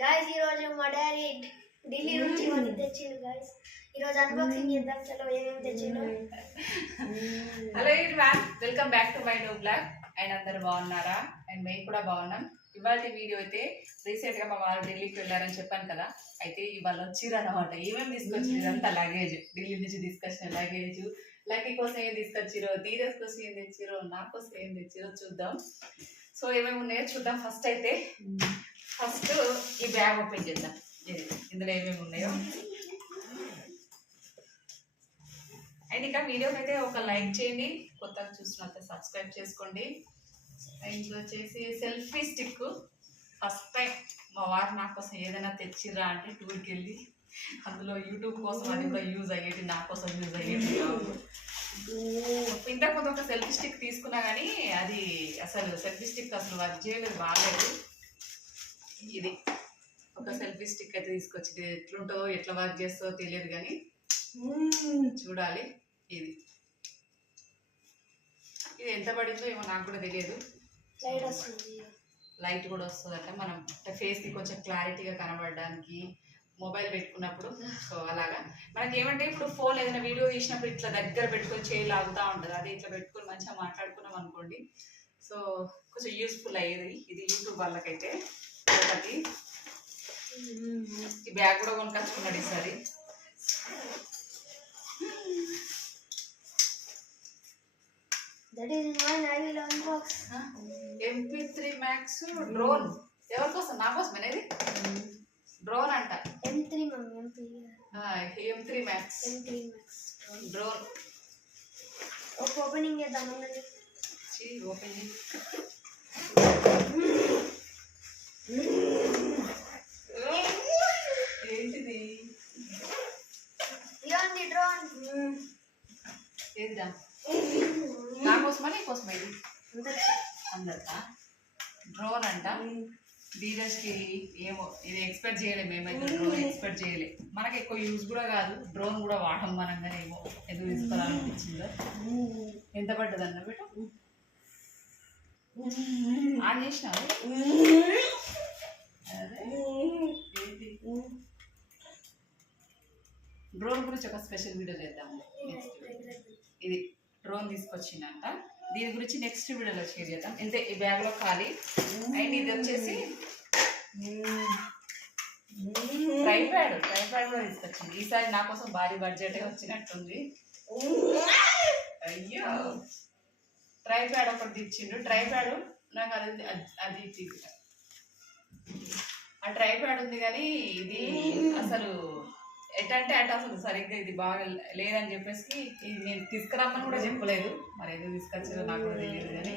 Guys ఈ రోజు మా డాడీ ఢిల్లీ నుంచి ఇవన్నీ తెచ్చిండు గాయ్స్. ఈ రోజు అన్బాక్సింగ్ చేద్దాం. చలో ఏమేమి తెచ్చిండు. Hello everyone, welcome back to my new blog. And అందరు బాగున్నారా? అండ్ మేము కూడా బాగున్నాం. ఇవాళ వీడియో అయితే రీసెంట్ గా మా వాళ్ళు ఢిల్లీకి వెళ్ళారని చెప్పాను కదా. అయితే ఇవాళ వచ్చిర్రు అనమాట. ఏమేమి తీసుకొచ్చారు? ఇదంతా లగేజ్, ఢిల్లీ నుంచి తీసుకొచ్చిన లగేజ్. లక్కీ కోసం ఏం తీసుకొచ్చిరో, ధీరజ్ కోసం ఏం తెచ్చిరో, నా కోసం ఏం తెచ్చిరో చూద్దాం. సో ఏమేమి ఉన్నాయో చూద్దాం. ఫస్ట్ ఈ బ్యాగ్ ఓపెన్ చేద్దాం. ఇందులో ఏమేమి ఉన్నాయో. అండ్ ఇంకా వీడియోకి అయితే ఒక లైక్ చేయండి, కొత్తగా చూసినట్లయితే సబ్స్క్రైబ్ చేసుకోండి. ఇంట్లో వచ్చేసి సెల్ఫీ స్టిక్. ఫస్ట్ టైం మా వారు నా కోసం ఏదైనా తెచ్చిర్రా అంటే టూర్కి వెళ్ళి అందులో యూట్యూబ్ కోసం అది కూడా యూజ్ అయ్యేది, నా కోసం యూజ్ అయ్యేది కాదు. ఇంతకుముందు ఒక సెల్ఫీ స్టిక్ తీసుకున్నా కానీ అది అసలు సెల్ఫీ స్టిక్ అసలు వర్క్ చేయలేదు, బాగాలేదు. ఇది ఒక సెల్ఫీ స్టిక్ అయితే తీసుకొచ్చి ఎట్లుంటుందో ఎట్లా వర్క్ చేస్తుందో తెలియదు కానీ చూడాలి. ఇది ఎంత పడిందో ఏమో నాకు కూడా తెలియదు. లైట్ కూడా వస్తుందట, మనం ఫేస్కి కొంచెం క్లారిటీగా కనబడడానికి మొబైల్ పెట్టుకున్నప్పుడు. సో అలాగా మనకి ఏమంటే ఇప్పుడు ఫోన్ ఏదైనా వీడియో తీసినప్పుడు ఇట్లా దగ్గర పెట్టుకొని చేయి లాగుతూ ఉంటుంది. అదే ఇట్లా పెట్టుకొని మంచిగా మాట్లాడుకున్నాం అనుకోండి, సో కొంచెం యూస్ఫుల్ అయ్యేది. ఇది యూట్యూబ్ వాళ్ళకైతే ఒకటి. ఈ బ్యాగ్ కూడా కొనుకొచ్చుకున్నాడు ఈసారి. MP3 Max drone. ఎవరి కోసం? నా కోసం అనేది డ్రోన్ అంట. M3 Max drone. ఓపెనింగ్ చేద్దాం. ఓపెన్ ఏంటిది? డ్రోన్ ఏదిరా? నా కోసమా నీ కోసమా? ఇది అందరికా డ్రోన్ అంట. ధీరజ్కి ఏమో ఇది ఎక్స్పెక్ట్ చేయలేము, మేమైతే డ్రోన్ ఎక్స్పెక్ట్ చేయలేము. మనకి ఎక్కువ యూజ్ కూడా కాదు, డ్రోన్ కూడా వాడటం మనంగానే ఏమో ఎందుకు తీసుకోవాలనిపించిందో. ఎంత పడ్డదన్న బిడ్డ? ఆన్ చేసిన డ్రోన్ గురించి ఒక స్పెషల్ వీడియో చేద్దాము నెక్స్ట్. ఇది డ్రోన్ తీసుకొచ్చిందంట, దీని గురించి నెక్స్ట్ వీడియోలో షేర్ చేద్దాం. ఇంతే, ఈ బ్యాగ్లో ఖాళీ. అండ్ ఇది వచ్చేసి ట్రైప్యాడ్ కూడా తీసుకొచ్చింది. ఈసారి నా కోసం భారీ బడ్జెట్ వచ్చినట్టుంది. అయ్యో, ట్రైప్యాడ్ ఒకటి ఇచ్చిండు. ట్రైప్యాడ్ నాకు అది ఆ ట్రైప్యాడ్ ఉంది కానీ ఇది అసలు ఎటంటే అటు అసలు సరిగ్గా ఇది బాగా లేదని చెప్పేసి ఇది నేను తీసుకురామని కూడా చెప్పలేదు. మరి ఎందుకు తీసుకొచ్చారో నాకు కూడా తెలియదు కానీ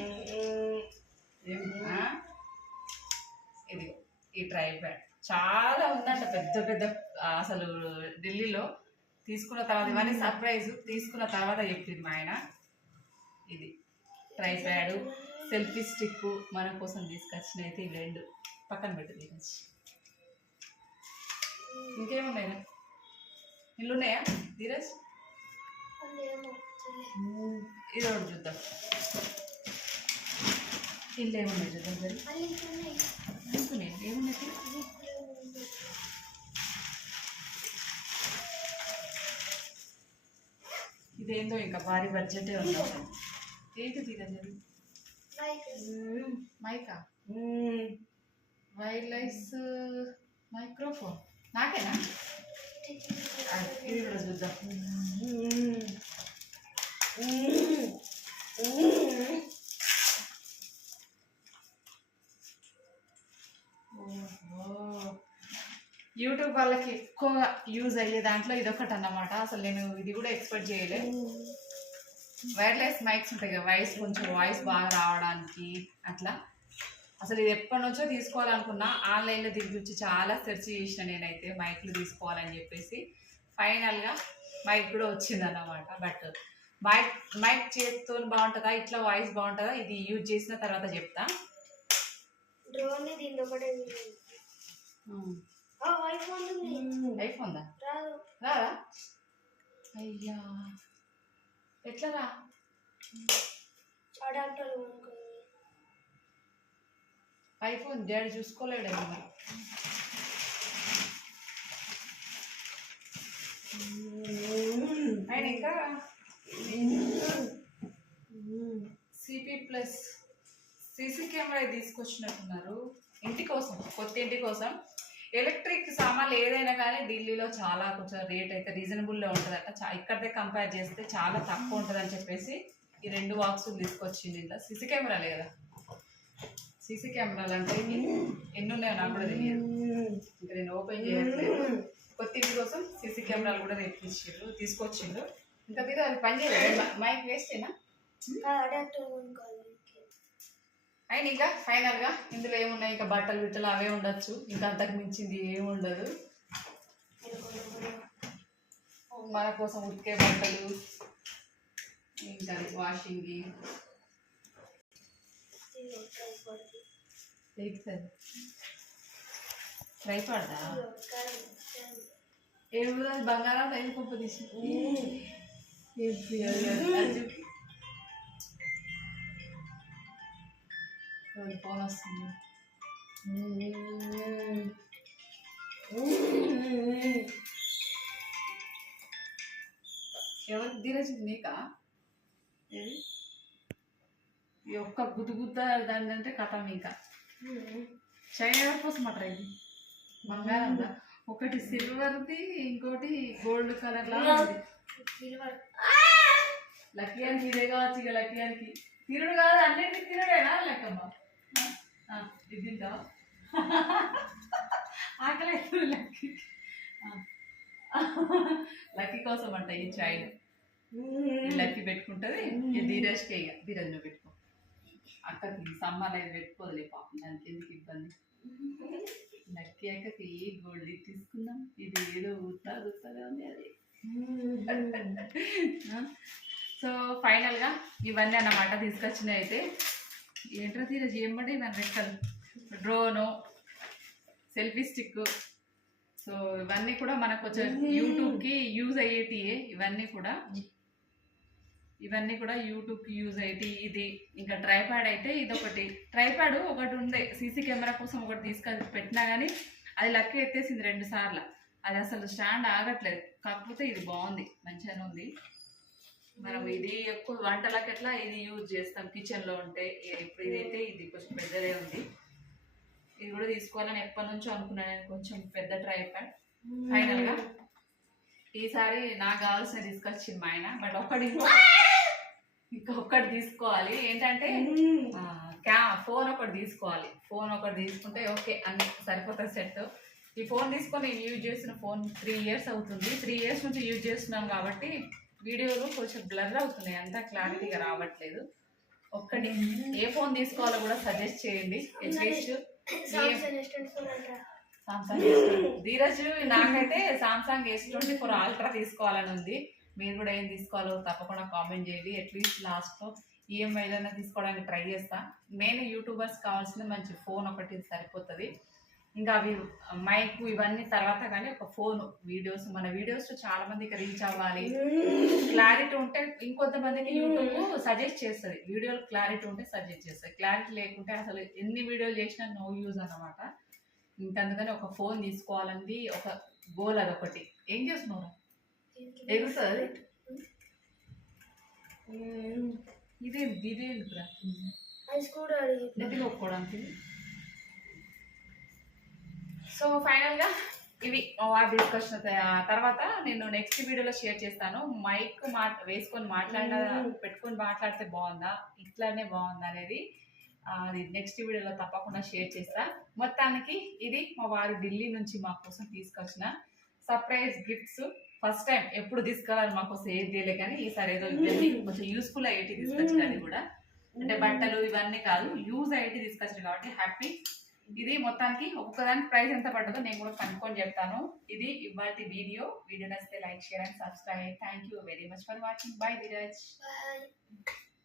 ఇది ఈ ట్రైప్యాడ్ చాలా ఉందంట, పెద్ద పెద్ద. అసలు ఢిల్లీలో తీసుకున్న తర్వాత ఇవన్నీ సర్ప్రైజ్, తీసుకున్న తర్వాత చెప్పింది మా ఆయన. ఇది ట్రైప్యాడ్, సెల్ఫీ స్టిక్ మన కోసం తీసుకొచ్చిన అయితే ఈ రెండు పక్కన పెట్టి తీయచ్చు. ఇంకేమున్నాయి? ఇల్లు ఉన్నాయా ధీరజ్? ఇది ఒకటి చూద్దాం. ఇల్లు ఏమున్నాయి చూద్దాం. సరే అనుకున్నాయి ఏమున్నాయి? ఇదేందో ఇంకా భారీ బడ్జెటే ఉందా? ఏంటి ధీరజ్? మైకా? Wireless microphone. నాకేనా? ఇది కూడా చూద్దాం. యూట్యూబ్ వాళ్ళకి ఎక్కువ యూజ్ అయ్యే దాంట్లో ఇదొకటి అన్నమాట. అసలు నేను ఇది కూడా ఎక్స్పెక్ట్ చేయలేదు. వైర్లెస్ మైక్స్ ఉంటాయి కదా, వాయిస్ బాగా రావడానికి అట్లా. అసలు ఇది ఎప్పటి నుంచో తీసుకోవాలనుకున్నా, ఆన్లైన్లో దీని గురించి చాలా సెర్చ్ చేసిన నేనైతే మైక్లు తీసుకోవాలని చెప్పేసి. ఫైనల్గా మైక్ కూడా వచ్చిందన్నమాట. బట్ మైక్ చేతితో బాగుంటుందా, ఇట్లా వాయిస్ బాగుంటుందా, ఇది యూజ్ చేసిన తర్వాత చెప్తా. ఐఫోన్దా? రాదా? అయ్యా, ఎట్లా రా? ఐఫోన్ డాడీ చూసుకోలేడేమో మరి. ఆయన ఇంకా సిపి ప్లస్ సీసీ కెమెరా తీసుకొచ్చినట్టున్నారు ఇంటి కోసం, కొత్త ఇంటి కోసం. ఎలక్ట్రిక్ సామాన్లు ఏదైనా కానీ ఢిల్లీలో చాలా కొంచెం రేట్ అయితే రీజనబుల్లో ఉంటుందట. ఇక్కడితే కంపేర్ చేస్తే చాలా తక్కువ ఉంటుంది అని చెప్పేసి ఈ 2 బాక్సులు తీసుకొచ్చింది. ఇలా సీసీ కెమెరాలే కదా, సీసీ కెమెరాలు అంటే ఎన్ని ఉన్నాయో నాకు కూడా తెలియదు, ఇంకా నేను ఓపెన్ చేయట్లేదు. కొత్త ఇంటి కోసం సీసీ కెమెరాలు కూడా తీసుకొచ్చిండు. ఇంకా మీరు అది పని చేయలేదు, మైక్ వేస్తేనా అయినా. ఇంకా ఫైనల్గా ఇందులో ఏమున్నాయి, ఇంకా బట్టలు బిట్టలు అవే ఉండొచ్చు, ఇంకా అంతకు మించింది ఏమి ఉండదు. మన కోసం ఉతికే బట్టలు, ఇంకా వాషింగ్ ట్రైపాడ్దా ఏముంది, బంగారం ఐదు పంప తీసి ఫోన్ వస్తుంది. ఎవరికి ధీరజ్ నీకా? ఏది ఈ ఒక్క గుద్ద దాని అంటే కథం. ఇంకా చైనా ఎవరి కోసం అట్రా? ఇది బంగారం, ఒకటి సిల్వర్ది, ఇంకోటి గోల్డ్ కలర్ లా ఉంది. లక్కీ అని ఇదే కావచ్చు. ఇక లక్కీ అని తిరుడు కాదు, అన్నింటికి తిరుడేనా లెక్కమ్మా? ఇది తింటావా? ఆకలి అవుతుంది లక్కీ. లక్కీ కోసం అంట ఈ చైన్. లక్కీ పెట్టుకుంటుంది, ధీరజ్కే. ఇక ధీరజ్ నువ్వు పెట్టుకో, అక్కకి సమ్మర్ అయితే పెట్టుకోదులే పాపం, దానికి ఎందుకు ఇబ్బంది. లక్కీ అక్కకి ఏ గోల్డ్ తీసుకున్నాం, ఇది ఏదో గుర్తాగా ఉంది అది. సో ఫైనల్గా ఇవన్నీ అన్నమాట తీసుకొచ్చినవి. అయితే ఏంటో ధీరజ్ ఏమంటే మన రెక్కలు, డ్రోను, సెల్ఫీ స్టిక్. సో ఇవన్నీ కూడా మనకు కొంచెం యూట్యూబ్కి యూజ్ అయ్యేటివే. ఇవన్నీ కూడా యూట్యూబ్కి యూజ్ అయ్యేటి. ఇది ఇంకా ట్రైప్యాడ్ అయితే ఇది ఒకటి. ట్రైప్యాడ్ ఒకటి ఉండే సీసీ కెమెరా కోసం ఒకటి తీసుకొని పెట్టినా కానీ అది లక్కీ ఎత్తేసింది 2 సార్లు. అది అసలు స్టాండ్ ఆగట్లేదు. కాకపోతే ఇది బాగుంది, మంచిగానే ఉంది. మనం ఇది ఎక్కువ వంటలకు ఎట్లా ఇది యూజ్ చేస్తాం కిచెన్లో ఉంటే. ఇప్పుడు ఇదైతే ఇది కొంచెం పెద్దదే ఉంది. ఇది కూడా తీసుకోవాలని ఎప్పటి నుంచో అనుకున్నాను నేను, కొంచెం పెద్ద ట్రైప్యాడ్. ఫైనల్గా ఈసారి నాకు కావాల్సిన తీసుకొచ్చింది మా ఆయన. బట్ ఇంకొకటి తీసుకోవాలి. ఏంటంటే ఫోన్ ఒకటి తీసుకోవాలి. ఫోన్ ఒకటి తీసుకుంటే ఓకే అన్ని సరిపోతుంది సెట్. ఈ ఫోన్ తీసుకొని నేను యూజ్ చేసిన ఫోన్ 3 years అవుతుంది. 3 years నుంచి యూజ్ చేస్తున్నాం కాబట్టి వీడియోలు కొంచెం బ్లర్ అవుతున్నాయి, అంతా క్లారిటీగా రావట్లేదు. ఒక్కటి ఏ ఫోన్ తీసుకోవాలో కూడా సజెస్ట్ చేయండి. అట్లీస్ట్ సామ్సంగ్ ధీరజ్, నాకైతే సామ్సంగ్ S24 Ultra తీసుకోవాలని ఉంది. మీరు కూడా ఏం తీసుకోవాలో తప్పకుండా కామెంట్ చేయండి. అట్లీస్ట్ లాస్ట్లో ఈఎంఐలైనా తీసుకోవడానికి ట్రై చేస్తా. మెయిన్ యూట్యూబర్స్ కావాల్సిన మంచి ఫోన్ ఒకటి సరిపోతుంది. ఇంకా అవి మైక్ ఇవన్నీ తర్వాత, కానీ ఒక ఫోన్ మన వీడియోస్ చాలా మందికి రీచ్ అవ్వాలి. క్లారిటీ ఉంటే ఇంకొంతమందికి యూట్యూబ్ సజెస్ట్ చేస్తుంది. వీడియోలు క్లారిటీ ఉంటే సజెస్ట్ చేస్తుంది, క్లారిటీ లేకుంటే అసలు ఎన్ని వీడియోలు చేసినా నో యూజ్ అన్నమాట. ఇంకందుకని ఒక ఫోన్ తీసుకోవాలండి, ఒక గోల్. అదొకటి. ఏం చేస్తున్నావు? ఎగురుతుంది ఇదే నెత్తిలో ఒప్పుకోవడానికి. సో ఫైనల్గా ఇవి వారు తీసుకొచ్చిన తర్వాత నేను నెక్స్ట్ వీడియోలో షేర్ చేస్తాను. మైక్ వేసుకొని పెట్టుకొని మాట్లాడితే బాగుందా, ఇట్లానే బాగుందా అనేది అది నెక్స్ట్ వీడియోలో తప్పకుండా షేర్ చేస్తా. మొత్తానికి ఇది మా వారు ఢిల్లీ నుంచి మా కోసం తీసుకొచ్చిన సర్ప్రైజ్ గిఫ్ట్స్. ఫస్ట్ టైం ఎప్పుడు తీసుకురావాలి మా కోసం ఏది తెలియదు, కానీ ఈసారి ఏదో కొంచెం యూస్ఫుల్ అయ్యేటి తీసుకొచ్చిన. అది కూడా అంటే బట్టలు ఇవన్నీ కాదు, యూజ్ అయ్యేటి తీసుకొచ్చిన కాబట్టి హ్యాపీ. ఇది మొత్తానికి ఒక్కొక్కదానికి ప్రైస్ ఎంత పడ్డదో నేను కూడా కనుక్కొని చెప్తాను. ఇది ఇవాల్టి వీడియో నచ్చితే like, share and subscribe. Thank you very much for watching. By Dheeraj.